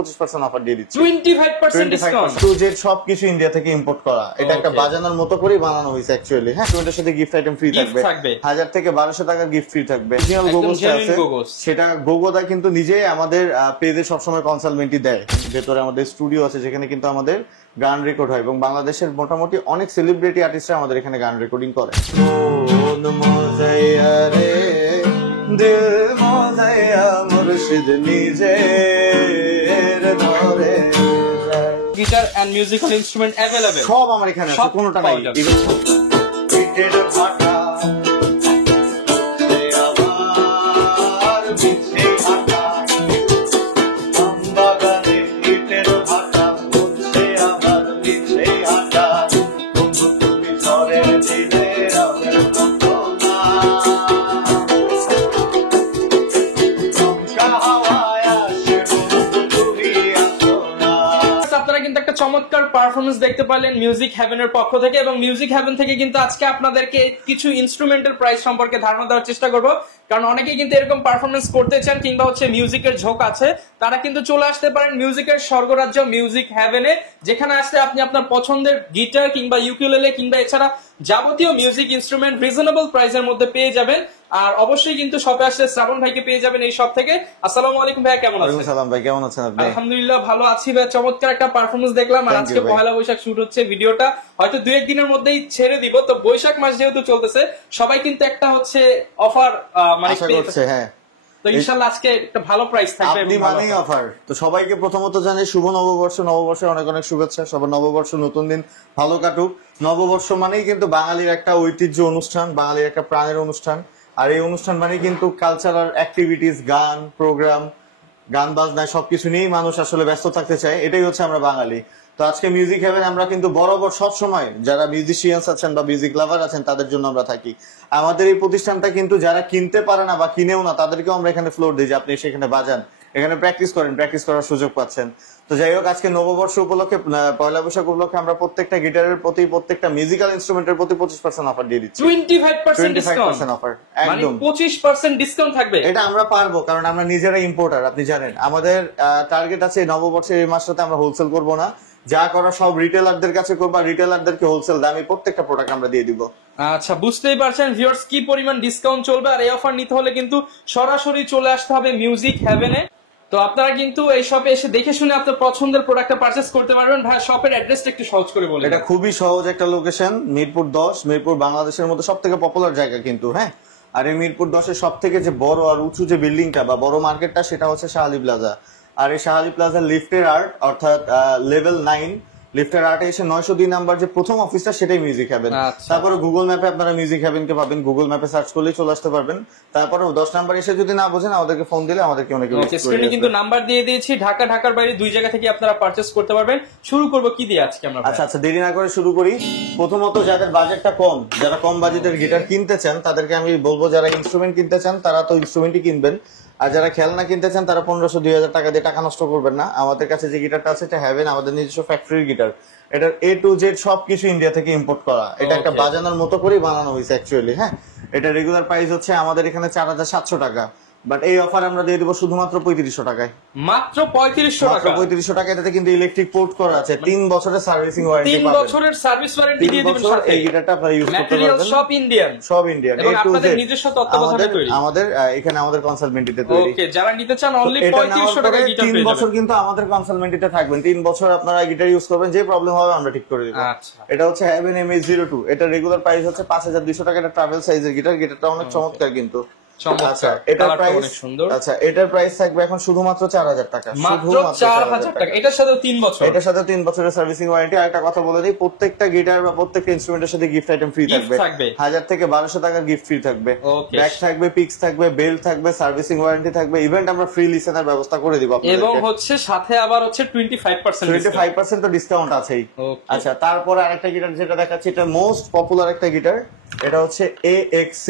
25% offer দিয়ে দিচ্ছি। 25% discount. To Z সবকিছু ইন্ডিয়া থেকে ইম্পোর্ট করা। এটা একটা বাজানোর মতো করেই বানানো হয়েছে অ্যাকচুয়ালি। হ্যাঁ, এর সাথে গিফট আইটেম ফ্রি থাকবে, 1000 থেকে 1200 টাকার গিফট ফ্রি থাকবে। অরিজিনাল গোগোস আছে, সেটা গোগোদা কিন্তু নিজে আমাদের পেজে সবসময় কনসালমেন্টই দেয়। ভেতরে আমাদের স্টুডিও আছে যেখানে কিন্তু আমাদের গান রেকর্ড হয় এবং বাংলাদেশের মোটামুটি অনেক সেলিব্রিটি আর্টিস্টরা আমাদের এখানে গান রেকর্ডিং করে। দিল মজায়া মুর্শিদ নিজের ধরে। Guitar and musical instrument available সব আমার এখানে আছে, কোনোটা নাই। চমৎকার পারফরমেন্স দেখতে পারলেন মিউজিক হেভেনের পক্ষ থেকে, এবং মিউজিক হেভেন থেকে কিন্তু আজকে আপনাদেরকে কিছু ইনস্ট্রুমেন্টের প্রাইস সম্পর্কে ধারণা দেওয়ার চেষ্টা করব, কারণ অনেকেই কিন্তু এরকম পারফরমেন্স করতে চান কিংবা মিউজিকের ঝোঁক আছে, তারা কিন্তু চলে আসতে পারেন মিউজিকের স্বর্গরাজ্য মিউজিক হেভেনে, যেখানে আসলে আপনি আপনার পছন্দের গিটার কিংবা ইউকুলেলে কিংবা এছাড়া যাবতীয় মিউজিক ইনস্ট্রুমেন্ট রিজনেবল প্রাইসের মধ্যে পেয়ে যাবেন। আর অবশ্যই কিন্তু শপে আসলে শ্রাবণ ভাইকে পেয়ে যাবেন এই শপ থেকে। আসসালামু আলাইকুম ভাই, কেমন আছেন? ওয়ালাইকুম আসসালাম ভাই, কেমন আছেন আপনি? আলহামদুলিল্লাহ ভালো আছি ভাই, চমৎকার একটা পারফরমেন্স দেখলাম। আর আজকে পহেলা বৈশাখ শুট হচ্ছে, ভিডিওটা হয়তো 2-1 দিনের মধ্যেই ছেড়ে দিব। তো বৈশাখ মাস যেহেতু চলতেছে, সবাই কিন্তু একটা অফার মানে করছে। হ্যাঁ, তো ইনশাআল্লাহ আজকে একটা ভালো প্রাইস থাকবে। আপনি মানেই অফার। তো সবাইকে প্রথমত জানাই শুভ নববর্ষ, নববর্ষের অনেক অনেক শুভেচ্ছা। সবার নববর্ষ নতুন দিন ভালো কাটুক। নববর্ষ মানেই কিন্তু বাঙালির একটা ঐতিহ্য অনুষ্ঠান, বাঙালির একটা প্রাণের অনুষ্ঠান। আর এই অনুষ্ঠান মানে কিন্তু কালচারাল অ্যাক্টিভিটিস, গান, প্রোগ্রাম, গান বাজনায় সবকিছু নিয়েই মানুষ আসলে ব্যস্ত থাকতে চায়। এটাই হচ্ছে আমরা বাঙালি। তো আজকে মিউজিক হেভেন আমরা কিন্তু বরাবর সব সময় যারা মিউজিশিয়ানস আছেন বা মিউজিক লাভার আছেন তাদের জন্য আমরা থাকি। আমাদের এই প্রতিষ্ঠানটা কিন্তু যারা কিনতে পারে না বা কিনেও না তাদেরকেও আমরা এখানে ফ্লোর দিই যে আপনি সেখানে বাজান, এখানে প্র্যাকটিস করেন, প্র্যাকটিস করার সুযোগ পাচ্ছেন। তো যাই হোক, আজকে নববর্ষ উপলক্ষে, পয়লা বৈশাখ উপলক্ষে আমরা প্রত্যেকটা গিটারের প্রতি, প্রত্যেকটা মিউজিক্যাল ইনস্ট্রুমেন্টের প্রতি 25% অফার দিয়ে দিচ্ছি। 25% অফার, মানে একদম 25% ডিসকাউন্ট থাকবে। এটা আমরা পারবো, কারণ আমরা নিজেরা ইম্পোর্টার। আপনি জানেন আমাদের টার্গেট আছে নববর্ষের এই মাসটাতে আমরা হোলসেল করব না, যা করা সব রিটেলারদের কাছে করব। রিটেলারদেরকে হোলসেল দামে প্রত্যেকটা প্রোডাক্ট আমরা দিয়ে দিব। আচ্ছা, বুঝতেই পারছেন ভিউয়ার্স কি পরিমাণ ডিসকাউন্ট চলবে। আর এই অফার নিতে হলে কিন্তু সরাসরি চলে আসতে হবে মিউজিক হেভেনে। তো আপনারা কিন্তু এই শপে এসে দেখে শুনে আপনার পছন্দের প্রোডাক্টটা পারচেজ করতে পারবেন। ভাই শপের অ্যাড্রেসটা একটু সহজ করে বলেন। এটা খুবই সহজ একটা লোকেশন, মিরপুর 10। মিরপুর বাংলাদেশের মধ্যে সবথেকে পপুলার জায়গা কিন্তু। হ্যাঁ, আর এই মিরপুর 10-এর সবথেকে যে বড় আর উঁচু যে বিল্ডিংটা বা বড় মার্কেটটা, সেটা হচ্ছে শাহালি প্লাজা। আর এই শাহালি প্লাজার লিফটের আর্ট অর্থাৎ লেভেল 9 লিফটের আর্টে এসে 902 নাম্বার যে প্রথম অফিসটা, সেটাই মিউজিক হেভেন। তারপরে গুগল ম্যাপে আপনারা মিউজিক হেভেনকে পাবেন, গুগল ম্যাপে সার্চ করলেই চলে আসতে পারবেন। তারপরে 10 নাম্বার এসে যদি না বোঝেন আমাদেরকে ফোন দিলে আমাদেরকে অনেক স্ক্রিনে কিন্তু নাম্বার দিয়ে দিয়েছি। ঢাকার বাইরে দুই জায়গা থেকে আপনারা পারচেজ করতে পারবেন। শুরু করব কি দিয়ে আজকে আমরা? আচ্ছা, দেরি না করে শুরু করি। প্রথমত যাদের বাজেটটা কম, যারা কম বাজেটের গিটার কিনতে চান তাদেরকে আমি বলবো, যারা ইনস্ট্রুমেন্ট কিনতে চান তারা তো ইনস্ট্রুমেন্টই কিনবেন। আর যারা খেলনা কিনতে চান তারা 1500-2000 টাকা দিয়ে টাকা নষ্ট করবেন না। আমাদের কাছে যে গিটারটা আছে এটা হেভেন, আমাদের নিজস্ব ফ্যাক্টরির গিটার। এটার A to Z সবকিছু ইন্ডিয়া থেকে ইম্পোর্ট করা। এটা একটা বাজানোর মতো করেই বানানো হয়েছে অ্যাকচুয়ালি। হ্যাঁ, এটা রেগুলার প্রাইস হচ্ছে আমাদের এখানে 4700 টাকা, বাট এই অফার আমরা দিয়ে দিব শুধুমাত্র 3500 টাকায়। মাত্র 3500 টাকা। 3500 টাকা। এটাতে কিন্তু ইলেকট্রিক পোর্ট করা আছে, 3 বছরের সার্ভিসিং ওয়ারেন্টি পাবেন। 3 বছরের সার্ভিস ওয়ারেন্টি দিয়ে দিবেন সাথে। এই গিটারটা আপনারা ইউজ করতে পারবেন। ম্যাটেরিয়াল সব ইন্ডিয়ান, সব ইন্ডিয়ান। এবং আপনাদের নিজস্ব তত্ত্বাবধানে তৈরি। আমাদের এখানে আমাদের কনসালটেন্টিতে তৈরি। ওকে, যারা নিতে চান অনলি 3500 টাকায় গিটার পেয়ে যাবেন। 3 বছর কিন্তু আমাদের কনসালটেন্টিতে থাকবেন। 3 বছর আপনারা গিটার ইউজ করবেন, যে প্রবলেম হবে আমরা ঠিক করে দেব। আচ্ছা, এটা হচ্ছে হেভেন MH02। এটা রেগুলার প্রাইস হচ্ছে 5200 টাকা। এটা ট্রাভেল সাইজের গিটার। গিটারটা অনেক চমৎকার কিন্তু। আচ্ছা, এটার প্রাইস অনেক সুন্দর। আচ্ছা, এটার প্রাইস থাকবে এখন শুধুমাত্র 4000 টাকা। মাত্র 4000 টাকা। এটার সাথে 3 বছর। এটার সাথে 3 বছরের সার্ভিসিং ওয়ারেন্টি। আর একটা কথা বলে দিই, প্রত্যেকটা গিটার বা প্রত্যেকটা ইনস্ট্রুমেন্টের সাথে গিফট আইটেম ফ্রি থাকবে। 1000 থেকে 1200 টাকার গিফট ফ্রি থাকবে। ব্যাগ থাকবে, পিক্স থাকবে, বেল্ট থাকবে, সার্ভিসিং ওয়ারেন্টি থাকবে। ইভেন্ট আমরা ফ্রি লিসেনের ব্যবস্থা করে দিব আপনাদেরকে। এবং সাথে আবার 25% তো ডিসকাউন্ট আছেই। আচ্ছা, তারপরে আরেকটা গিটার যেটা দেখাচ্ছি, এটা মোস্ট পপুলার একটা গিটার। এটা হচ্ছে AXC।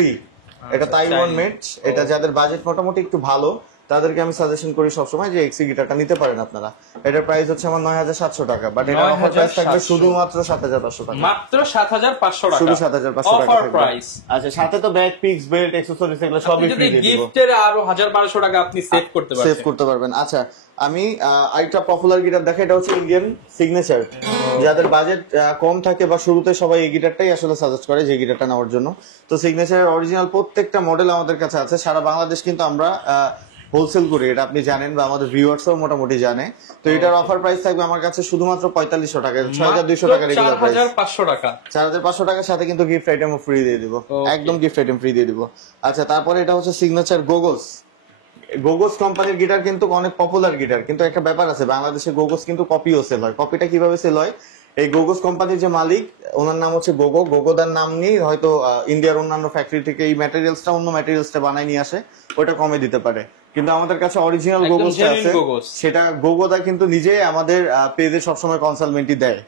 এটা তাইওয়ান মেড। এটা যাদের বাজেট মোটামুটি একটু ভালো তাদেরকে আমি সাজেশন করি সবসময় যে এক্সি গিটারটা নিতে পারেন আপনারা। এটার প্রাইস হচ্ছে আমার ৯৭০০ টাকা, বাট এটা অফার প্রাইস থাকবে শুধুমাত্র ৭৫০০ টাকা, মাত্র ৭৫০০ টাকা, শুধু ৭৫০০ টাকা অফার থাকবে। প্রাইস। আচ্ছা, সাথে তো ব্যাগ, পিক্স, বেল্ট, অ্যাকসেসরিজ এগুলো সবই ফ্রি দিয়ে দিব, গিফটের আরো ১৫০০ টাকা আপনি সেভ করতে পারবেন, সেভ করতে পারবেন। আচ্ছা, আমি আরেকটা পপুলার গিটার দেখাই, এটা হচ্ছে ইন্ডিয়ান সিগনেচার। যাদের বাজেট কম থাকে বা শুরুতে সবাই এই গিটারটাই আসলে সাজেস্ট করে যে গিটারটা নেওয়ার জন্য। তো সিগনেচারের অরিজিনাল প্রত্যেকটা মডেল আমাদের কাছে আছে, সারা বাংলাদেশ কিন্তু আমরা হোলসেল করি, এটা আপনি জানেন বা আমাদের ভিউয়ার্সও মোটামুটি জানে। তো এটার অফার প্রাইস থাকবে আমার কাছে শুধুমাত্র ৪৫০০ টাকা, ৬২০০ টাকা রেগুলার প্রাইস, ৪৫০০ টাকা, ৪৫০০ টাকার সাথে কিন্তু গিফট আইটেমও ফ্রি দিয়ে দিব, একদম গিফট আইটেম ফ্রি দিয়ে দিব। আচ্ছা, তারপরে এটা হচ্ছে সিগনেচার গোগোস। গোগোস কোম্পানির গিটার কিন্তু অনেক পপুলার গিটার, কিন্তু একটা ব্যাপার আছে, বাংলাদেশে গোগোস কিন্তু কপিও সেল হয়। কপিটা কিভাবে সেল হয়, এই গোগোস কোম্পানির যে মালিক, ওনার নাম হচ্ছে গোগোদার নাম নিয়ে হয়তো ইন্ডিয়ার অন্যান্য ফ্যাক্টরি থেকে এই ম্যাটেরিয়ালসটা অন্য ম্যাটেরিয়ালসটা বানায় নিয়ে আসে, ওটা কমে দিতে পারে। কিন্তু আমাদের কাছে অরিজিনাল গোগোসটা আছে, সেটা গোগোদা কিন্তু নিজে আমাদের পেজে সবসময় কনসালমেন্টই দেয়।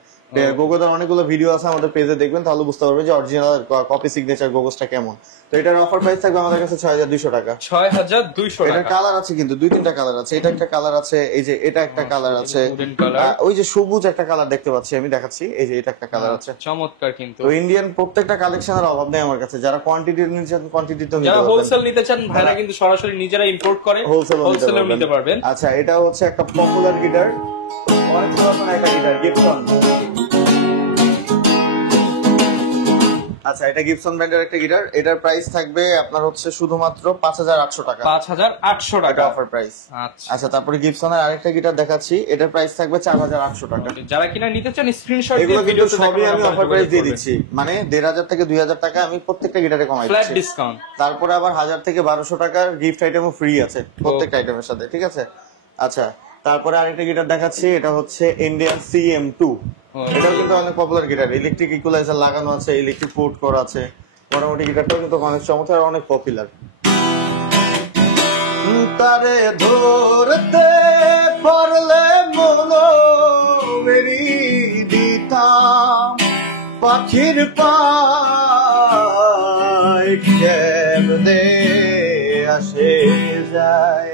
গোগোদার অনেকগুলো ভিডিও আছে আমাদের পেজে, দেখবেন তাহলে বুঝতে পারবেন যে অরিজিনাল কপি সিগনেচার গোগোসটা কেমন। তো এটার অফার প্রাইস থাকবে আমাদের কাছে ৬২০০ টাকা। ৬২০০ টাকা। এটার কালার আছে কিন্তু ২-৩টা কালার আছে, এটা একটা কালার আছে, এই যে এটা একটা কালার আছে, ওই যে সবুজ একটা কালার দেখতে পাচ্ছি আমি দেখাচ্ছি, এই যে এটা একটা কালার আছে, চমৎকার। কিন্তু তো ইন্ডিয়ান প্রত্যেকটা কালেকশনের অভাব নেই আমার কাছে। যারা কোয়ান্টিটি নিচ্ছেন কোয়ান্টিটি তো নিতে যারা পারবেন, হোলসেল নিতে চান ভাইরা কিন্তু সরাসরি নিজেরা ইম্পোর্ট করে হোলসেলও নিতে পারবেন। আচ্ছা, এটা হচ্ছে একটা পপুলার গিটার, অনেক পুরাতন একটা গিটার, গিবসন। আচ্ছা, এটা গিবসন ব্র্যান্ডের একটা গিটার, এটার প্রাইস থাকবে আপনার হচ্ছে শুধুমাত্র ৫৮০০ টাকা, ৫৮০০ টাকা অফার প্রাইস। আচ্ছা, আচ্ছা, তারপরে গিবসনের আরেকটা গিটার দেখাচ্ছি, এটার প্রাইস থাকবে ৪৮০০ টাকা। যারা কিনা নিতে চান স্ক্রিনশট এগুলো কিন্তু সবই আমি অফার প্রাইস দিয়ে দিচ্ছি, মানে ১৫০০ থেকে ২০০০ টাকা আমি প্রত্যেকটা গিটারে কমাই ফ্ল্যাট দিচ্ছি, ডিসকাউন্ট। তারপরে আবার ১০০০ থেকে ১২০০ টাকার গিফট আইটেমও ফ্রি আছে প্রত্যেকটা আইটেমের সাথে, ঠিক আছে। আচ্ছা, তারপরে আরেকটা গিটার দেখাচ্ছি, এটা হচ্ছে ইন্ডিয়ান CM2। এটাও কিন্তু অনেক পপুলার গিটার, ইলেকট্রিক ইকুয়ালাইজার লাগানো আছে, ইলেকট্রিক পোর্ট করা আছে, মোটামুটি গিটারটাও কিন্তু অনেক চমৎকার, অনেক পপুলার। তারে ধরতে পারলে মনো মেরি দিতাম পাখির পায় কেমনে আসে যায়।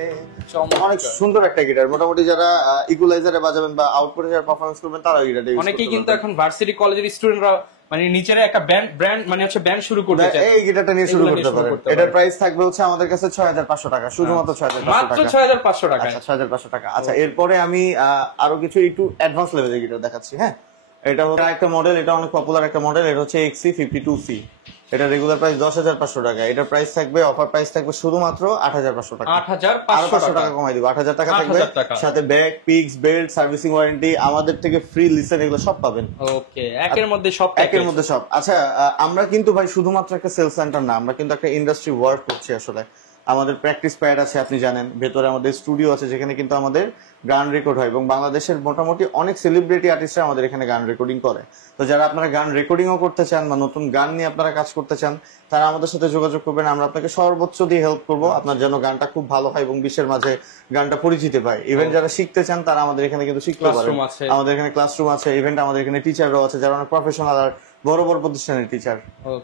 অনেক সুন্দর একটা গিটার, মোটামুটি যারা ইকুয়ালাইজারে বাজাবেন বা আউটপুটে যারা পারফরম্যান্স করবেন তারা গিটারটা ইউজ করতে অনেকেই কিন্তু পারবেন। এখন ভার্সিটি কলেজের স্টুডেন্টরা মানে নিচের একটা ব্র্যান্ড মানে হচ্ছে ব্যান্ড শুরু করতে চায়, এই গিটারটা নিয়ে শুরু করতে পারেন। এটার প্রাইস থাকবে হচ্ছে আমাদের কাছে ৬৫০০ টাকা, শুধুমাত্র ৬৫০০ মাত্র টাকা, ৬৫০০ টাকা। আচ্ছা, ৬৫০০ টাকা। আচ্ছা, এরপরে আমি আরো কিছু একটু অ্যাডভান্স লেভেলের গিটার দেখাচ্ছি। হ্যাঁ, এটা হচ্ছে একটা মডেল, এটা অনেক পপুলার একটা মডেল, এটা হচ্ছে XC52C। এটা রেগুলার প্রাইস ১০৫০০ টাকা, এটা প্রাইস থাকবে অফার প্রাইস থাকবে শুধুমাত্র ৮৫০০ টাকা, ৮৫০০ টাকা কমাই দিব, ৮০০০ টাকা থাকবে, সাথে bag, pix, belt, servicing warranty, আমাদের থেকে ফ্রি লিসেন, এগুলো সব পাবেন। ওকে, একের মধ্যে সব, একের মধ্যে সব। আচ্ছা, আমরা কিন্তু ভাই শুধুমাত্র একটা সেল সেন্টার না, আমরা কিন্তু একটা ইন্ডাস্ট্রি ওয়ার্ক করছি আসলে। আমাদের প্র্যাকটিস প্যাড আছে, আপনি জানেন, ভেতরে আমাদের স্টুডিও আছে যেখানে কিন্তু আমাদের গান রেকর্ড হয়, এবং বাংলাদেশের মোটামুটি অনেক সেলিব্রিটি আর্টিস্টরা আমাদের এখানে গান রেকর্ডিং করে। তো যারা আপনারা গান রেকর্ডিংও করতে চান বা নতুন গান নিয়ে আপনারা কাজ করতে চান, তারা আমাদের সাথে যোগাযোগ করবেন, আমরা আপনাকে সর্বোচ্চ দিয়ে হেল্প করবো, আপনার যেন গানটা খুব ভালো হয় এবং বিশ্বের মাঝে গানটা পরিচিতি পায়। ইভেন যারা শিখতে চান তারা আমাদের এখানে কিন্তু শিখতে পারেন, আমাদের এখানে ক্লাসরুম আছে, ইভেন্ট আমাদের এখানে টিচাররাও আছে যারা অনেক প্রফেশনাল আর বড় বড় প্রতিষ্ঠানের টিচার।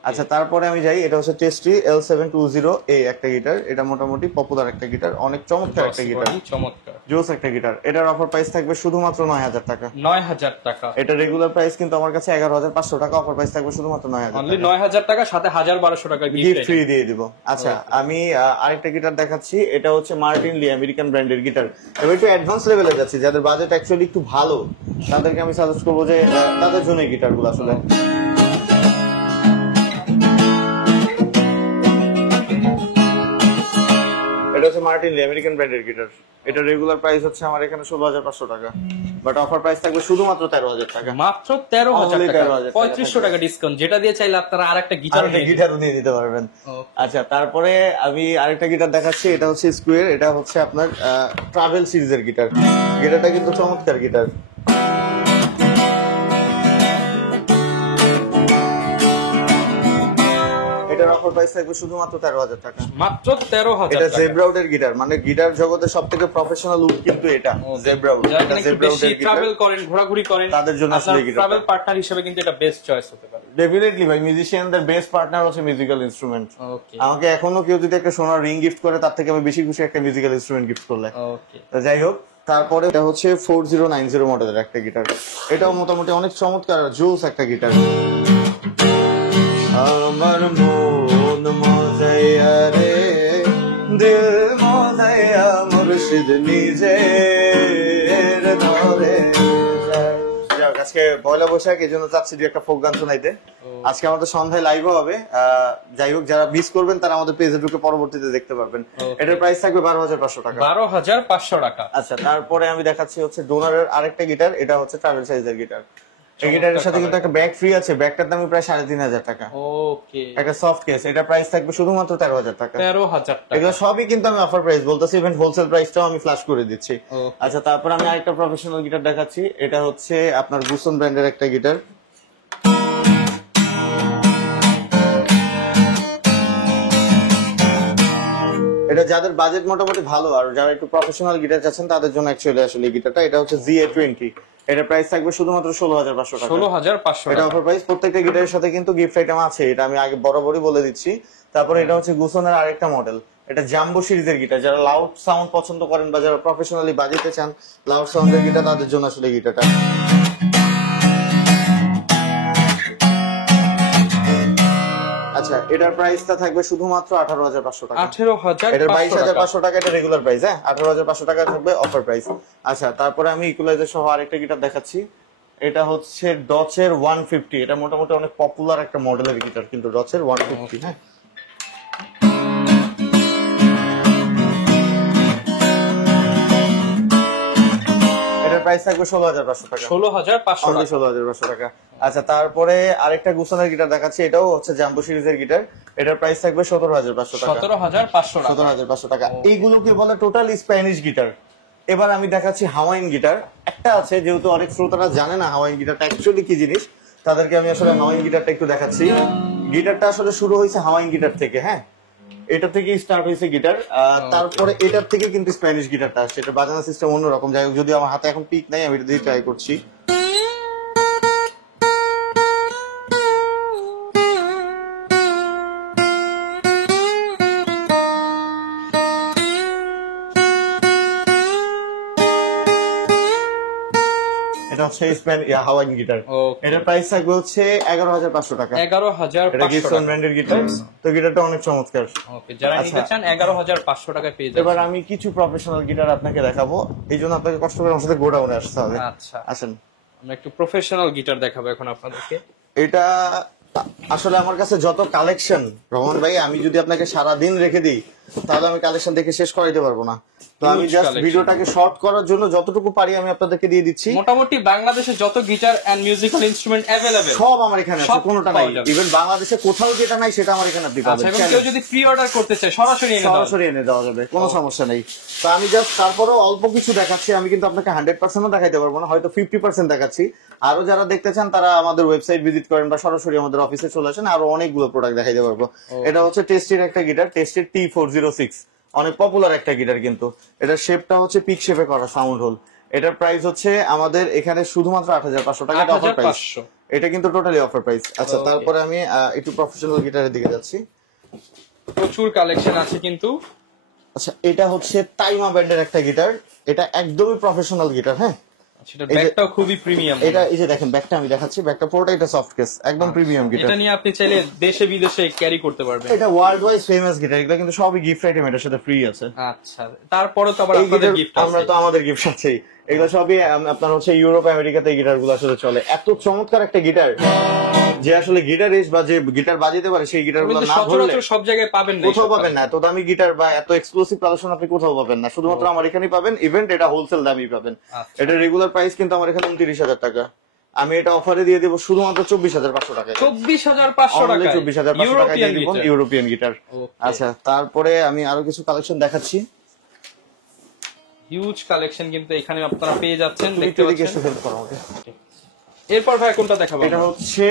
আচ্ছা, তারপরে আমি যাই, এটা হচ্ছে টেস্টি L720A একটা গিটার, এটা মোটামুটি পপুলার একটা গিটার, অনেক চমৎকার একটা গিটার, চমৎকার জোস একটা গিটার। এটার অফার প্রাইস থাকবে শুধুমাত্র ৯০০০ টাকা, ৯০০০ টাকা। এটা রেগুলার প্রাইস কিন্তু আমার কাছে ১১৫০০ টাকা, অফার প্রাইস থাকবে শুধুমাত্র ৯০০০ অনলি ৯০০০ টাকা, সাথে ১১২০০ টাকা গিফট ফ্রি দিয়ে দিব। আচ্ছা, আমি আরেকটা গিটার দেখাচ্ছি, এটা হচ্ছে মার্টিন লি, আমেরিকান ব্র্যান্ডের গিটার। এবার একটু অ্যাডভান্স লেভেলে যাচ্ছি, যাদের বাজেট অ্যাকচুয়ালি একটু ভালো তাদেরকে আমি সাজেস্ট করবো যে তাদের জন্য এই গিটারগুলো আসলে। এটা হচ্ছে মার্টিন লি, আমেরিকান ব্র্যান্ডের গিটার, এটা রেগুলার প্রাইস হচ্ছে আমার এখানে ১৬৫০০ টাকা, বাট অফার প্রাইস থাকবে শুধুমাত্র ১৩০০০ টাকা, মাত্র ১৩০০০ টাকা, ৩৫০০ টাকা ডিসকাউন্ট, যেটা দিয়ে চাইলে আপনারা আরেকটা গিটারও নিয়ে নিতে পারবেন। আচ্ছা, তারপরে আমি আরেকটা গিটার দেখাচ্ছি, এটা হচ্ছে স্কোয়ার, এটা হচ্ছে আপনার ট্রাভেল সিরিজের গিটার। গিটারটা কিন্তু চমৎকার গিটার, এটার অফার প্রাইস থাকবে শুধুমাত্র ১৩০০০ টাকা, মাত্র ১৩০০০ এটা জেব্রাউডের গিটার, মানে গিটার জগতের সবথেকে প্রফেশনাল লুক কিন্তু এটা জেব্রাউড। যারা ট্রাভেল করেন, ঘোরাঘুরি করেন, তাদের জন্য আসলে গিটার ট্রাভেল পার্টনার হিসেবে কিন্তু এটা বেস্ট চয়েস হতে পারে। ডেফিনেটলি ভাই, মিউজিশিয়ানদের বেস্ট পার্টনার হচ্ছে মিউজিক্যাল ইনস্ট্রুমেন্ট। ওকে আমাকে এখনো কেউ যদি একটা সোনার রিং গিফট করে তার থেকে আমি বেশি খুশি একটা মিউজিক্যাল ইনস্ট্রুমেন্ট গিফট করলে। ওকে তো যাই হোক, তারপরে এটা হচ্ছে 4090 মডেলের একটা গিটার। এটাও মোটামুটি অনেক চমৎকার জোস একটা গিটার। আমার মন মজাইয়া রে, দিল মজাইয়া, মুর্শিদ নিজের ধরে যায়। যাক, আজকে পয়লা বৈশাখ, এই জন্য চাচ্ছি একটা ফোক গান শোনাইতে। আজকে আমাদের সন্ধ্যায় লাইভও হবে। যাই হোক, যারা মিস করবেন তারা আমাদের পেজে ঢুকে পরবর্তীতে দেখতে পারবেন। এটার প্রাইস থাকবে 12,500 টাকা। 12,500 টাকা। আচ্ছা, তারপরে আমি দেখাচ্ছি হচ্ছে ডোনারের আরেকটা গিটার। এটা হচ্ছে ট্রাভেল সাইজের গিটার। এই গিটারের সাথে কিন্তু একটা ব্যাগ ফ্রি আছে। ব্যাগটার দাম প্রায় 3,500 টাকা। ওকে একটা সফট কেস। এটা প্রাইস থাকবে শুধুমাত্র 13,000 টাকা। 13,000 টাকা। এগুলো সবই কিন্তু আমি অফার প্রাইস বলতেছি, ইভেন হোলসেল প্রাইসটাও আমি ফ্ল্যাশ করে দিচ্ছি। Okay. আচ্ছা, তারপর আমি আরেকটা প্রফেশনাল গিটার দেখাচ্ছি। এটা হচ্ছে আপনার গুসন ব্র্যান্ডের একটা গিটার। এটা যাদের বাজেট মোটামুটি ভালো আর যারা একটু প্রফেশনাল গিটার চাচ্ছেন তাদের জন্য অ্যাকচুয়ালি আসলে এই গিটারটা। এটা হচ্ছে ZA-20। এটার প্রাইস থাকবে শুধুমাত্র 16,500 টাকা। 16,500 এটা টাকা। Offer price. প্রত্যেকটা গিটারের সাথে কিন্তু গিফট আইটেম আছে, এটা আমি আগে বরাবরই বলে দিচ্ছি। তারপরে এটা হচ্ছে গুসনের আরেকটা মডেল। এটা জাম্বো সিরিজের গিটার। যারা লাউড সাউন্ড পছন্দ করেন বা যারা প্রফেশনালি বাজাতে চান লাউড সাউন্ডের গিটার, তাদের জন্য আসলে গিটারটা। আচ্ছা, এটার প্রাইসটা থাকবে শুধুমাত্র 18,500 টাকা। 18,500 এটার টাকা। 22,500 টাকা এটা রেগুলার প্রাইস। হ্যাঁ, 18,500 টাকা থাকবে অফার প্রাইস। আচ্ছা, তারপরে আমি ইকুয়ালাইজার সহ আরেকটা গিটার দেখাচ্ছি। এটা হচ্ছে ডচের 150। এটা মোটামুটি অনেক পপুলার একটা মডেলের গিটার কিন্তু, ডচের 150। হ্যাঁ, এটার প্রাইস থাকবে 16,500 টাকা। 16,500 অনলি টাকা। 16,500 টাকা। আচ্ছা, তারপরে আরেকটা গুসনের গিটার দেখাচ্ছি। এটাও হচ্ছে জাম্বো সিরিজের গিটার। এটার প্রাইস থাকবে 17,500 টাকা। 17,500 টাকা। 17,500 টাকা। এইগুলোকে বলে টোটাল স্প্যানিশ গিটার। এবার আমি দেখাচ্ছি হাওয়াইন গিটার। একটা আছে, যেহেতু অনেক শ্রোতারা জানে না হাওয়াইন গিটারটা অ্যাকচুয়ালি কি জিনিস, তাদেরকে আমি আসলে হাওয়াইন গিটারটা একটু দেখাচ্ছি। গিটারটা আসলে শুরু হয়েছে হাওয়াইন গিটার থেকে। হ্যাঁ, এটা থেকে স্টার্ট হয়েছে গিটার। তারপরে এটার থেকে কিন্তু স্প্যানিশ গিটারটা আসছে। এটা বাজানো সিস্টেম অন্যরকম। যাই হোক, যদি আমার হাতে এখন পিক নাই, আমি এটা দিয়ে ট্রাই করছি। এটা হচ্ছে হাওয়াইন গিটার। Okay. এটার প্রাইস থাকবে হচ্ছে 11,500 টাকা। 11,500 এটা গিবসন টাকা। ব্র্যান্ডের গিটার। তো গিটারটা অনেক চমৎকার। ওকে, যারা নিতে চান 11,500 টাকায় পেয়ে এবার যাবেন। আমি কিছু প্রফেশনাল গিটার আপনাকে দেখাবো, এই জন্য আপনাকে কষ্ট করে আমার সাথে গোডাউনে আসতে হবে। আচ্ছা, আসেন। আমরা একটু প্রফেশনাল গিটার দেখাবো এখন আপনাদেরকে। এটা আসলে আমার কাছে যত কালেকশন, রহমান ভাই, আমি যদি আপনাকে সারা দিন রেখে দিই তাহলে আমি কালেকশন দেখে শেষ করাইতে পারবো না। তো আমি Huge জাস্ট collection. ভিডিওটাকে শর্ট করার জন্য যতটুকু পারি আমি আপনাদেরকে দিয়ে দিচ্ছি। মোটামুটি বাংলাদেশে যত guitar and musical instrument available সব আমার এখানে আছে, সব কোনোটা নাই। পাওয়া যাবে। ইভেন বাংলাদেশে কোথাও যেটা নাই সেটা আমার এখানে আপনি আচ্ছা, পাবেন। এবং কেউ যদি প্রি অর্ডার করতে চায় সরাসরি এনে দাও। সরাসরি এনে দেওয়া যাবে, কোনো সমস্যা নেই। তো আমি জাস্ট তারপরেও অল্প কিছু দেখাচ্ছি। আমি কিন্তু আপনাকে 100% দেখাইতে পারবো না, হয়তো 50% দেখাচ্ছি। আরো যারা দেখতে চান তারা আমাদের ওয়েবসাইট ভিজিট করেন বা সরাসরি আমাদের অফিসে চলে আসেন, আরো অনেকগুলো প্রোডাক্ট দেখাইতে পারবো। এটা হচ্ছে টেস্টির একটা গিটার, টেস্টের T406। অনেক পপুলার একটা গিটার কিন্তু। এটার শেপটা হচ্ছে পিক শেপে করা সাউন্ড হোল। এটার প্রাইস হচ্ছে আমাদের এখানে শুধুমাত্র 8,500 টাকা। এটা অফার প্রাইস। 8,500 এটা কিন্তু টোটালি অফার প্রাইস। আচ্ছা, Okay. তারপরে আমি একটু প্রফেশনাল গিটারের দিকে যাচ্ছি। প্রচুর কালেকশন আছে কিন্তু। আচ্ছা, এটা হচ্ছে তাইমা ব্র্যান্ডের একটা গিটার। এটা একদমই প্রফেশনাল গিটার। হ্যাঁ, সেটা ব্যাগটাও খুবই প্রিমিয়াম। এটা এই যে দেখেন, ব্যাগটা আমি দেখাচ্ছি। ব্যাগটা পুরোটাই এটা সফট কেস, একদম প্রিমিয়াম গিটার। এটা নিয়ে আপনি চাইলে দেশে বিদেশে ক্যারি করতে পারবেন। এটা ওয়ার্ল্ড ওয়াইজ ফেমাস গিটার। এগুলো কিন্তু সবই গিফট আইটেম, এটার সাথে ফ্রি আছে। আচ্ছা, তারপরে তো আবার এই আপনাদের গিটার গিফট আমরা আছে। তো আমাদের গিফট আছেই। এগুলো সবই আপনার হচ্ছে ইউরোপ আমেরিকাতে এই গিটার গুলো আসলে চলে। এত চমৎকার একটা গিটার, যে আসলে গিটারিস্ট বা যে গিটার বাজাতে পারে সেই গিটার গুলো কিন্তু না ধরলে সচরাচর সব জায়গায় পাবেন না। কোথাও পাবেন না। এত দামি গিটার বা এত এক্সক্লুসিভ কালেকশন আপনি কোথাও পাবেন না, শুধুমাত্র আমার এখানেই পাবেন। ইভেন্ট এটা হোলসেল দামই পাবেন। আচ্ছা। এটা রেগুলার প্রাইস কিন্তু আমার এখানে 29,000 টাকা। আমি এটা অফারে দিয়ে দেবো শুধুমাত্র 24,500 টাকা। 24,500 টাকা। 24,500 টাকা দিয়ে দিব ইউরোপিয়ান গিটার। Okay. আচ্ছা, তারপরে আমি আরো কিছু কালেকশন দেখাচ্ছি। হিউজ কালেকশন কিন্তু এখানে আপনারা পেয়ে যাচ্ছেন, তুমি দেখতে একটু এদিকে পাচ্ছেন। এসে হেল্প করো আমাকে। এরপর ভাই কোনটা দেখাবো? এটা হচ্ছে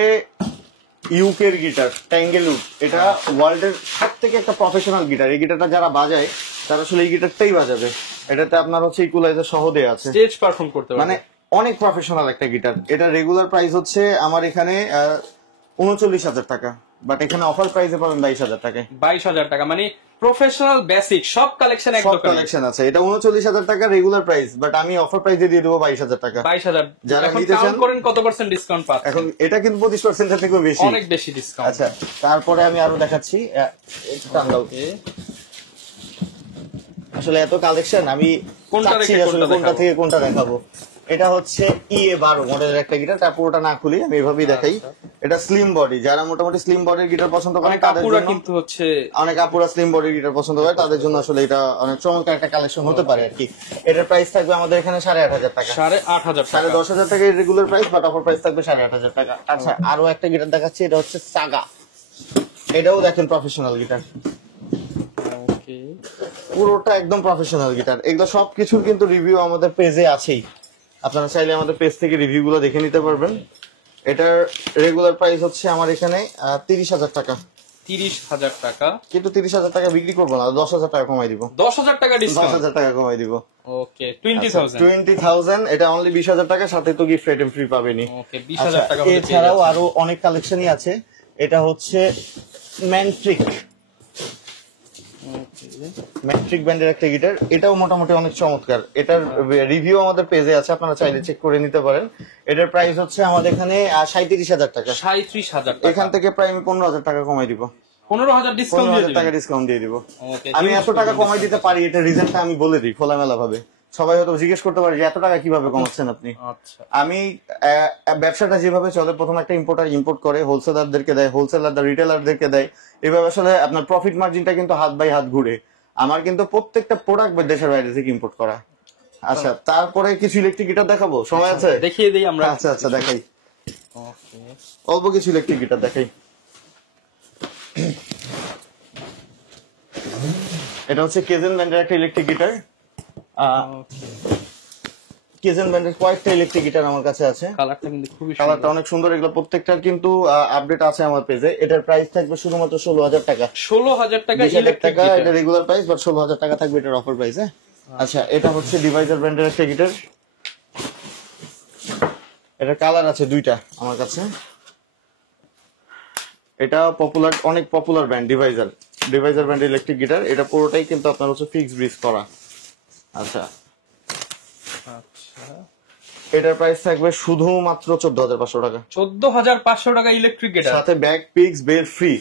ইউকের গিটার, ট্যাঙ্গেলউড। এটা ওয়ার্ল্ডের সবথেকে একটা প্রফেশনাল গিটার। এই গিটারটা যারা বাজায় তারা আসলে এই গিটারটাই বাজাবে। এটাতে আপনার হচ্ছে ইকুয়ালাইজার সহ দেয়া আছে, স্টেজ পারফর্ম করতে মানে পারবেন। অনেক প্রফেশনাল একটা গিটার। এটা রেগুলার প্রাইস হচ্ছে আমার এখানে 39,000 টাকা, বাট এখানে অফার প্রাইসে পাবেন 22,000 টাকায়। 22,000 টাকা, মানে প্রফেশনাল বেসিক সব কালেকশন এক সব দোকানে। কালেকশন আছে। এটা 39,000 টাকা রেগুলার প্রাইস, বাট আমি অফার প্রাইসে দিয়ে দেবো 22,000 টাকা। 22,000 যারা এখন নিতে চান কাউন্ট করেন কত পার্সেন্ট ডিসকাউন্ট পাচ্ছেন? এখন এটা কিন্তু 25% এর থেকেও বেশি, অনেক বেশি ডিসকাউন্ট। আচ্ছা তারপরে আমি আরো দেখাচ্ছি। একটু টান দাও। আসলে এত কালেকশন আমি কোনটা চাচ্ছি রেখে আসলে কোনটা কোনটা দেখাবো? থেকে কোনটা দেখাবো। এটা হচ্ছে EA12 মডেলের একটা গিটার, তার পুরোটা না খুলি আমি এভাবেই দেখাই। এটা স্লিম বডি, যারা মোটামুটি স্লিম বডির গিটার পছন্দ করেন অনেক তাদের আপুরা জন্য, কিন্তু হচ্ছে অনেক আপুরা স্লিম বডির গিটার পছন্দ করে তাদের জন্য আসলে এটা অনেক চমৎকার একটা কালেকশন হতে পারে আর কি। এটার প্রাইস থাকবে আমাদের এখানে 8,500 টাকা, 8,500 টাকা। 10,500 টাকা regular price, but offer price থাকবে 8,500 টাকা। আচ্ছা আরো একটা গিটার দেখাচ্ছি, এটা হচ্ছে সাগা। এটাও দেখেন প্রফেশনাল গিটার, ওকে, পুরোটা একদম প্রফেশনাল গিটার। এগুলো সবকিছুর কিন্তু রিভিউ আমাদের পেজে আছেই, আপনারা চাইলে আমাদের পেজ থেকে রিভিউ গুলো দেখে নিতে পারবেন। এটার রেগুলার প্রাইস হচ্ছে আমার এখানে 30,000 টাকা, 30,000 টাকা, কিন্তু 30,000 টাকা বিক্রি করবো না, 10,000 টাকা কমাই দিব। 10,000 টাকা ডিসকাউন্ট। 10,000 টাকা কমাই দিব। ওকে, 20,000। 20,000 এটা অনলি 20,000 টাকা, সাথে তো গিফট আইটেম ফ্রি পাবেনি। ওকে, 20,000 টাকা। এছাড়াও আরো অনেক কালেকশনই আছে। এটা হচ্ছে ম্যান্ট্রিক ব্যান্ডের একটা গিটার, এটাও মোটামুটি অনেক চমৎকার। এটার রিভিউ আমাদের পেজে আছে, আপনারা চাইলে চেক করে নিতে পারেন। এটার প্রাইস হচ্ছে আমাদের এখানে 37,000 টাকা, 37,000 টাকা। এখান থেকে প্রায় আমি 15,000 টাকা কমাই দিব। 15,000 ডিসকাউন্ট দিয়ে 15,000 দিবেন? টাকা ডিসকাউন্ট দিয়ে দিব। ওকে, আমি এত টাকা কমাই দিতে পারি, এটা রিজনটা আমি বলে দিই খোলামেলা ভাবে। সবাই হয়তো জিজ্ঞেস করতে পারে যে এত টাকা কিভাবে কমাচ্ছেন আপনি। আচ্ছা, আমি ব্যবসাটা যেভাবে চলে, প্রথম একটা ইম্পোর্টার ইম্পোর্ট করে হোলসেলারদেরকে দেয়, হোলসেলার রিটেলারদেরকে দেয়, এভাবে আসলে আপনার প্রফিট মার্জিনটা কিন্তু হাত বাই হাত ঘুরে। আমার কিন্তু প্রত্যেকটা প্রোডাক্ট দেশের বাইরে থেকে ইম্পোর্ট করা। আচ্ছা তারপরে কিছু ইলেকট্রিক গিটার দেখাবো, সময় আছে? দেখিয়ে দিই আমরা। আচ্ছা আচ্ছা দেখাই, ওকে, অল্প কিছু ইলেকট্রিক গিটার দেখাই। এটা হচ্ছে কেজেন ব্যান্ডের একটা ইলেকট্রিক গিটার। কেজেন ব্যান্ডের কয়েকটা ইলেকট্রিক গিটার আমার কাছে আছে, কালারটা কিন্তু খুবই কালারটা অনেক সুন্দর। এগুলো প্রত্যেকটার কিন্তু আপডেট আছে আমার পেজে। এটার প্রাইস থাকবে শুধুমাত্র 16,000 টাকা। 16,000 টাকা 20,000 ইলেকট্রিক টাকা এটা গিটার। রেগুলার প্রাইস, বাট 16,000 টাকা থাকবে এটার অফার প্রাইস। আচ্ছা এটা হচ্ছে ডিভাইজার ব্র্যান্ডের একটা গিটার। এটার কালার আছে দুইটা আমার কাছে। এটা পপুলার, অনেক পপুলার ব্র্যান্ড ডিভাইজার ব্র্যান্ডের ইলেকট্রিক গিটার। এটা পুরোটাই কিন্তু আপনার হচ্ছে ফিক্সড ব্রিজ করা। আচ্ছা আচ্ছা, এটার প্রাইস থাকবে শুধুমাত্র 14,500 টাকা, 14,500 টাকা ইলেকট্রিক গিটার। সাথে ব্যাক পিক্স বেল ফ্রি।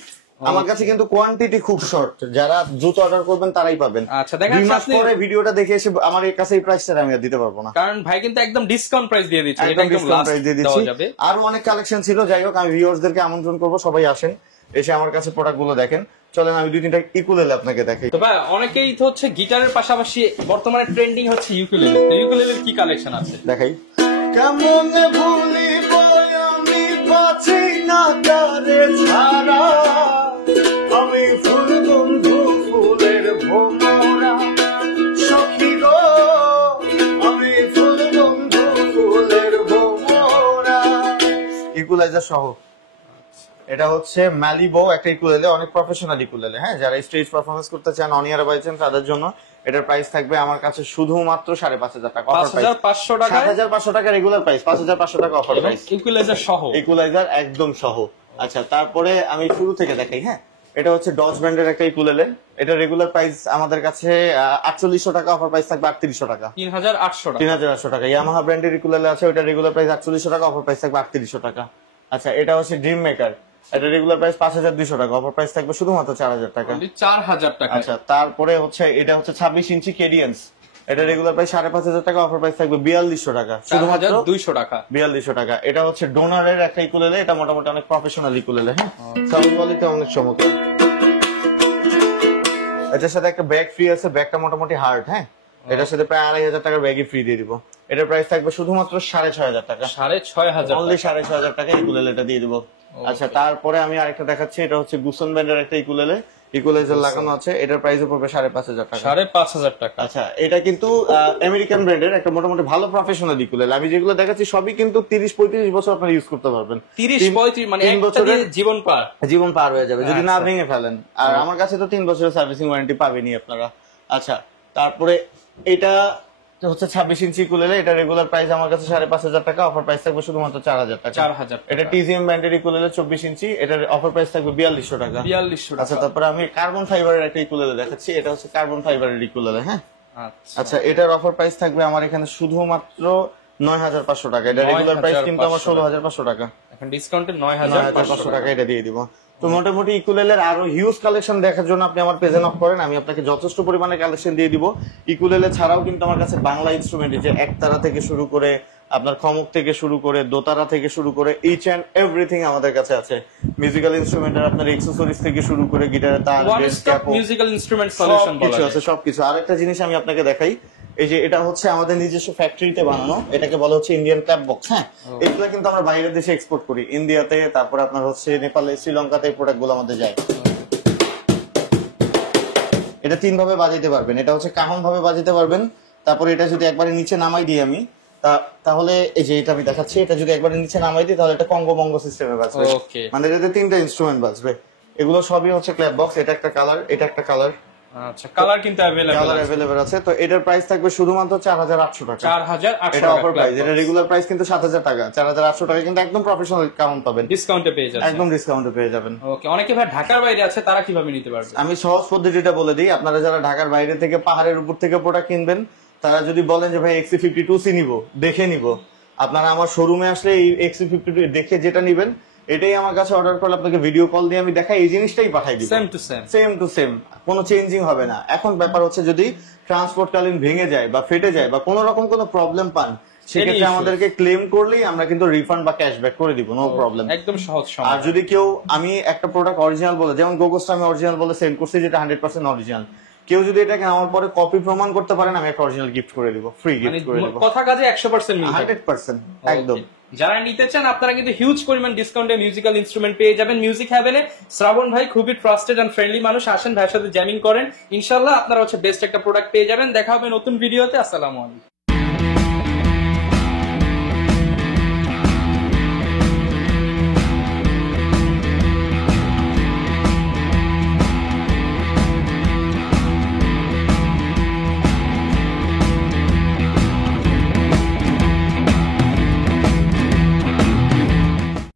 আমার কাছে কিন্তু কোয়ান্টিটি খুব শর্ট, যারা দ্রুত অর্ডার করবেন তারাই পাবেন। আচ্ছা, দেখা 2 যাচ্ছে মাস আপনি- পরে ভিডিওটা দেখে এসে আমার এই কাছে এই প্রাইসটা আমি আর দিতে পারবো না, কারণ ভাই কিন্তু একদম ডিসকাউন্ট প্রাইস দিয়ে দিচ্ছে, এটা একদম একদম ডিসকাউন্ট লাস্ট প্রাইস দিয়ে দেওয়া দিচ্ছি। যাবে। আরো অনেক কালেকশন ছিল, যাই হোক আমি ভিউয়ার্সদেরকে আমন্ত্রণ করবো সবাই আসেন, এসে আমার কাছে প্রোডাক্ট গুলো দেখেন। চলেন আমি 2-3টা ইকুলেলে আপনাকে দেখাই। তো ভাই অনেকেই তো হচ্ছে গিটারের পাশাপাশি বর্তমানে ট্রেন্ডিং হচ্ছে ইউকুলেলে। তো ইউকুলেলের কি কালেকশন আছে? দেখাই। কেমন ভুলিব আমি বাঁচি না তারে ছাড়া, আমি ফুল বন্ধু ফুলের ভোমরা, সখী গো আমি ফুল বন্ধু ফুলের ভোমরা। ইকুলাইজার সহ এটা হচ্ছে ম্যালিবো একটা ইকুলেলে, অনেক প্রফেশনাল ইকুলেলে। হ্যাঁ, যারা স্টেজ পারফরমেন্স করতে চান, অনিয়ারা বাইছেন, তাদের জন্য এটার প্রাইস থাকবে আমার কাছে শুধুমাত্র 5,500 টাকা অফার প্রাইস। 5,500 টাকা 7,500 টাকা রেগুলার প্রাইস, 5,500 টাকা অফার এবং প্রাইস, ইকুয়ালাইজার সহ। ইকুলাইজার একদম সহ। আচ্ছা তারপরে আমি শুরু থেকে দেখাই। হ্যাঁ, এটা হচ্ছে ডজ ব্র্যান্ডের একটা ইকুলেলে। এটা রেগুলার প্রাইস আমাদের কাছে 4,800 টাকা, অফার প্রাইস থাকবে 3,800 টাকা। 3,800 টাকা। 3,800 টাকা। ইয়ামাহা ব্র্যান্ডের ইকুলেলে আছে, ওটা রেগুলার প্রাইস 4,800 টাকা, অফার প্রাইস থাকবে 3,800 টাকা। আচ্ছা এটা হচ্ছে ড্রিম মেকার, এটা রেগুলার প্রাইস 5,200 টাকা, অফার প্রাইস থাকবে শুধুমাত্র 4,000 টাকা। 4,000 টাকা। আচ্ছা তারপরে হচ্ছে এটা হচ্ছে 26 ইঞ্চি কেডিয়েন্স, এটা রেগুলার প্রাইস 5,500 টাকা, অফার প্রাইস থাকবে 4,200 টাকা, শুধুমাত্র 4,200 টাকা। 4,200 টাকা। এটা হচ্ছে ডোনারের একটা ইকুলেলে, এটা মোটামুটি অনেক প্রফেশনাল ইকুলেলে। হ্যাঁ, সাউন্ড কোয়ালিটি অনেক চমৎকার। এটার সাথে একটা ব্যাগ ফ্রি আছে, ব্যাগটা মোটামুটি হার্ড। হ্যাঁ, এটার সাথে প্রায় 2,500 টাকার ব্যাগই ফ্রি দিয়ে দিব। এটার প্রাইস থাকবে শুধুমাত্র 6,500 টাকা, 6,500 অনলি 6,500 টাকা ইকুলেলেটা দিয়ে দিব। আচ্ছা তারপরে আমি আরেকটা দেখাচ্ছি, এটা হচ্ছে গুসন ব্র্যান্ডের একটা ইকুলেলে, ইকুয়ালাইজার লাগানো আছে, এটার প্রাইস পড়বে 5,500 টাকা। 5,500 টাকা। আচ্ছা এটা কিন্তু আমেরিকান ব্র্যান্ডের একটা মোটামুটি ভালো প্রফেশনাল ইকুলেলে। আমি যেগুলো দেখাচ্ছি সবই কিন্তু 30-35 বছর আপনারা ইউজ করতে পারবেন। 30-35 মানে 3 একটা দিয়ে জীবন পার। জীবন পার হয়ে যাবে যদি না আচ্ছা। ভেঙে ফেলেন। আর আমার কাছে তো 3 বছরের সার্ভিসিং ওয়ারেন্টি পাবেনই আপনারা। আচ্ছা তারপরে এটা হচ্ছে 26 ইঞ্চি ইকুলেলে, এটা রেগুলার প্রাইস আমার কাছে 5,500 টাকা, অফার প্রাইস থাকবে শুধুমাত্র 4,000 টাকা। 4,000 এটা টিজিএম ব্র্যান্ডের ইকুলেলে 24 ইঞ্চি, এটার অফার প্রাইস থাকবে 4200 টাকা। 4200 আচ্ছা, টাকা। তারপরে আমি কার্বন ফাইবারের একটা ইকুলেলে দেখাচ্ছি, এটা হচ্ছে কার্বন ফাইবারের ইকুলেলে। হ্যাঁ, আচ্ছা আচ্ছা, এটার অফার প্রাইস থাকবে আমার এখানে শুধুমাত্র 9,500 টাকা। এটা রেগুলার প্রাইস কিন্তু আমার 16,500 টাকা। এখন ডিসকাউন্টে 9,500 9,500 টাকা এটা দিয়ে দিব। তো মোটামুটি ইকুলেলের আরো হিউজ কালেকশন দেখার জন্য আপনি আমার পেজে নক করেন, আমি আপনাকে যথেষ্ট পরিমাণে কালেকশন দিয়ে দিব। ইকুলেলে ছাড়াও কিন্তু আমার কাছে বাংলা ইনস্ট্রুমেন্ট, যে একতারা থেকে শুরু করে আপনার খমক থেকে শুরু করে দোতারা থেকে শুরু করে ইচ এন্ড এভরিথিং আমাদের কাছে আছে। মিউজিক্যাল ইনস্ট্রুমেন্টের আপনার এক্সেসরিজ থেকে শুরু করে গিটারের তার, one base, stop Capo, musical instrument solution বলা সবকিছু যায়। আছে, সবকিছু। আরেকটা জিনিস আমি আপনাকে দেখাই, এই যে এটা হচ্ছে আমাদের নিজস্ব ফ্যাক্টরিতে বানানো, এটাকে বলা হচ্ছে ইন্ডিয়ান ক্ল্যাপ বক্স। হ্যাঁ, এগুলো কিন্তু আমরা বাইরের দেশে এক্সপোর্ট করি, ইন্ডিয়াতে, তারপরে আপনার হচ্ছে নেপালে, শ্রীলঙ্কাতে এই প্রোডাক্ট গুলো আমাদের যায়। এটা 3 ভাবে বাজাইতে পারবেন, এটা হচ্ছে কাহন ভাবে বাজাইতে পারবেন। তারপরে এটা যদি একবারে নিচে নামাই দিই আমি, তাহলে এই যে এটা আমি দেখাচ্ছি, এটা যদি একবারে নিচে নামাই দিই তাহলে এটা কঙ্গো মঙ্গো সিস্টেমে বাজবে। ওকে, মানে এটাতে 3টা ইনস্ট্রুমেন্ট বাজবে। এগুলো সবই হচ্ছে ক্ল্যাপ বক্স। এটা একটা কালার, এটা একটা কালার, আচ্ছা কালার কিন্তু अवेलेबल কালার अवेलेबल আছে। তো এটার প্রাইস থাকবে শুধুমাত্র 4,800 টাকা। 4,800 এটা টাকা অফার প্রাইস, এটা রেগুলার প্রাইস কিন্তু 7,000 টাকা। 4,800 টাকা কিন্তু একদম প্রফেশনাল কাউন্ট পাবেন, ডিসকাউন্টে পেয়ে যাচ্ছে। একদম ডিসকাউন্টে পেয়ে যাবেন। ওকে, অনেকে ভাই ঢাকার বাইরে আছে, তারা কিভাবে নিতে পারবে? আমি সহজ পদ্ধতিটা বলে দিই, আপনারা যারা ঢাকার বাইরে থেকে পাহাড়ের উপর থেকে প্রোডাক্ট কিনবেন, তারা যদি বলেন যে ভাই XC52C নিব, দেখে নিব, আপনারা আমার শোরুমে আসলে এই XC52 দেখে যেটা নিবেন এটাই আমার কাছে অর্ডার করলে আপনাকে ভিডিও কল দিয়ে আমি দেখাই, এই জিনিসটাই পাঠাই দিব, same to same. Same to same, কোনো চেঞ্জিং হবে না। এখন ব্যাপার হচ্ছে যদি ট্রান্সপোর্টকালীন ভেঙে যায় বা ফেটে যায় বা কোনো রকম কোনো প্রবলেম পান, সেক্ষেত্রে issue। আমাদেরকে ক্লেম করলেই আমরা কিন্তু রিফান্ড বা ক্যাশব্যাক করে দিব, নো প্রবলেম। একদম সহজ আর সমাধান। যদি কেউ, আমি একটা প্রোডাক্ট অরিজিনাল বলে, যেমন গোগোসটা আমি অরিজিনাল বলে সেন্ড করছি, যেটা 100% অরিজিনাল, কেউ যদি এটাকে আমার পরে কপি প্রমাণ করতে পারেন, আমি একটা অরিজিনাল গিফট করে দিব, ফ্রি মানে গিফট করে দিব, কথা কাজে 100% মিল হবে। 100% একদম। Okay. যারা নিতে চান আপনারা কিন্তু হিউজ পরিমাণ ডিসকাউন্টে মিউজিক্যাল ইনস্ট্রুমেন্ট পেয়ে যাবেন মিউজিক হ্যাভেনে। শ্রাবণ ভাই খুবই ট্রাস্টেড এন্ড ফ্রেন্ডলি মানুষ, আসেন ভাইয়ের সাথে জ্যামিং করেন, ইনশাআল্লাহ আপনারা হচ্ছে বেস্ট একটা প্রোডাক্ট পেয়ে যাবেন। দেখা হবে নতুন ভিডিওতে। আসসালামু আলাইকুম।